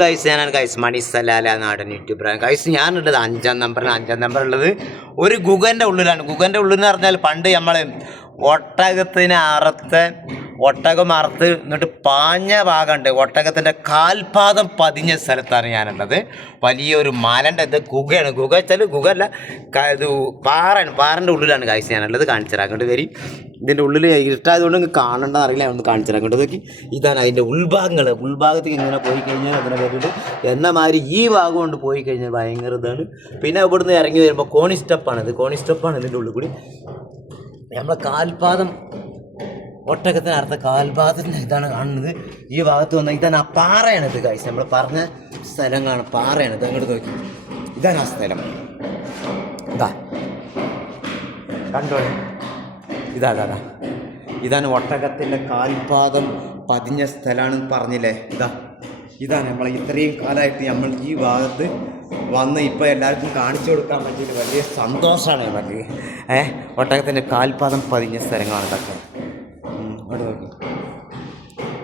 Guys, ഞാനാണ് guys മണി Salalah നാടൻ യൂട്യൂബറാണ് guys. ഞാനുള്ളത് 5ാം നമ്പർ ഉള്ളത് ഒരു ഗുഗൻ്റെ ഉള്ളിലാണ്. ഗുഗൻ്റെ ഉള്ളിൽ എന്ന് പറഞ്ഞാൽ പണ്ട് നമ്മൾ ഒട്ടകം അറുത്ത് എന്നിട്ട് പാഞ്ഞ ഭാഗമുണ്ട്. ഒട്ടകത്തിൻ്റെ കാൽപാദം പതിഞ്ഞ സ്ഥലത്താണ് ഞാനുള്ളത്. വലിയൊരു മലൻ്റെ ഇത് ഗുഗയാണ്. ഗുഗ വെച്ചാൽ ഗുഗല്ല, ഇത് പാറൻ്റെ ഉള്ളിലാണ് ഗൈസ് ഞാനുള്ളത്. കാണിച്ചു തരാം. അങ്ങോട്ട് വരി. ഇതിൻ്റെ ഉള്ളിൽ ഇരുട്ടായതുകൊണ്ട് നിങ്ങൾക്ക് കാണേണ്ടത് അറിയില്ല. ഒന്ന് കാണിച്ചു തരാം. അങ്ങോട്ട് നോക്കി. ഇതാണ് അതിൻ്റെ ഉൾഭാഗത്തേക്ക് ഇങ്ങനെ പോയി കഴിഞ്ഞാൽ അങ്ങനെ കയറിയിട്ട് എന്നമാതിരി ഈ ഭാഗം കൊണ്ട് പോയി കഴിഞ്ഞാൽ ഭയങ്കര ഇതാണ്. പിന്നെ ഇവിടുന്ന് ഇറങ്ങി വരുമ്പോൾ കോണി സ്റ്റെപ്പാണ് ഇതിൻ്റെ ഉള്ളിൽ കൂടി. നമ്മളെ കാൽപാദം ഒട്ടകത്തിന് അടുത്ത കാൽപാദത്തിൻ്റെ ഇതാണ് കാണുന്നത്. ഈ ഭാഗത്ത് വന്നാൽ ഇതാണ് ആ പാറയാണ്. ഇത് ഗൈസ് നമ്മൾ പറഞ്ഞ സ്ഥലം കാണും, പാറയാണ്. ഇത് അങ്ങോട്ട് നോക്കി. ഇതാണ് ആ സ്ഥലം. ഇതാ കണ്ടോ, ഇതാണ് ഒട്ടകത്തിൻ്റെ കാൽപാദം പതിഞ്ഞ സ്ഥലമാണെന്ന് പറഞ്ഞില്ലേ. ഇതാണ് നമ്മൾ ഇത്രയും കാലമായിട്ട് നമ്മൾ ഈ ഭാഗത്ത് വന്ന് ഇപ്പോൾ എല്ലാവർക്കും കാണിച്ചു കൊടുക്കാൻ പറ്റിയിട്ട് വലിയ സന്തോഷമാണ് നമുക്ക്. ഒട്ടകത്തിൻ്റെ കാൽപാദം പതിഞ്ഞ സ്ഥലങ്ങളാണ് ഇതൊക്കെ. അവിടെ നോക്കി.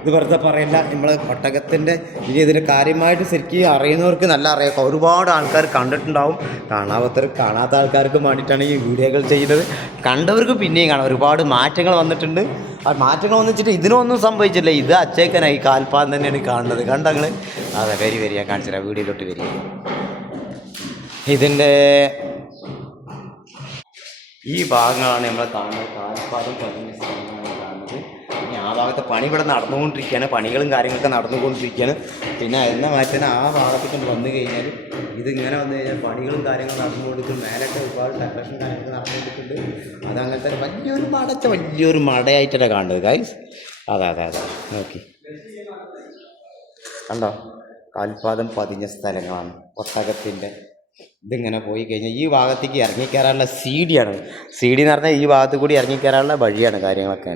ഇത് വെറുതെ പറയില്ല. നമ്മൾ ഒട്ടകത്തിൻ്റെ ഇനി ഇതിൻ്റെ കാര്യമായിട്ട് ശരിക്കും അറിയുന്നവർക്ക് നല്ല അറിയാം. ഒരുപാട് ആൾക്കാർ കണ്ടിട്ടുണ്ടാവും. കാണാത്ത ആൾക്കാർക്ക് വേണ്ടിയിട്ടാണ് ഈ വീഡിയോകൾ ചെയ്യുന്നത്. കണ്ടവർക്ക് പിന്നെയും കാണാം. ഒരുപാട് മാറ്റങ്ങൾ വന്നിട്ടുണ്ട്. ആ മാറ്റങ്ങൾ വന്നിട്ട് ഇതിനൊന്നും സംഭവിച്ചില്ല. ഇത് അച്ചേക്കനായി കാൽപാദം തന്നെയാണ് കാണുന്നത്. കണ്ടങ്ങൾ അതെ വരി ഞാൻ കാണിച്ചു തരാം. വീഡിയോയിലോട്ട് വരിക. ഇതിൻ്റെ ഈ ഭാഗങ്ങളാണ് നമ്മൾ കാണുന്നത്. കാൽപാദം പതിഞ്ഞ സ്ഥലങ്ങളാണ് കാണുന്നത്. ഇനി ആ ഭാഗത്തെ പണി ഇവിടെ നടന്നുകൊണ്ടിരിക്കുകയാണ്. പണികളും കാര്യങ്ങളൊക്കെ നടന്നുകൊണ്ടിരിക്കുകയാണ്. പിന്നെ എന്ന മാറ്റാൻ ആ ഭാഗത്തേക്ക് വന്നു കഴിഞ്ഞാൽ ഇതിങ്ങനെ വന്നു കഴിഞ്ഞാൽ പണികളും കാര്യങ്ങളും നടന്നുകൊണ്ടിരിക്കും. മേലൊക്കെ ഒരുപാട് ഡെക്കറേഷൻ കാര്യങ്ങളൊക്കെ നടന്നുകൊണ്ടിരിക്കുന്നുണ്ട്. അതങ്ങനത്തെ വലിയൊരു മടയായിട്ടാണ് കാണുന്നത് ഗൈസ്. അതെ നോക്കി കണ്ടോ, കാൽപാദം പതിഞ്ഞ സ്ഥലങ്ങളാണ് ഒട്ടകത്തിൻ്റെ. ഇതിങ്ങനെ പോയി കഴിഞ്ഞാൽ ഈ ഭാഗത്തേക്ക് ഇറങ്ങിക്കയറാനുള്ള സീഡിയാണ്. സീഡി എന്ന് പറഞ്ഞാൽ ഈ ഭാഗത്ത് കൂടി ഇറങ്ങിക്കയറാനുള്ള വഴിയാണ്. കാര്യങ്ങളൊക്കെ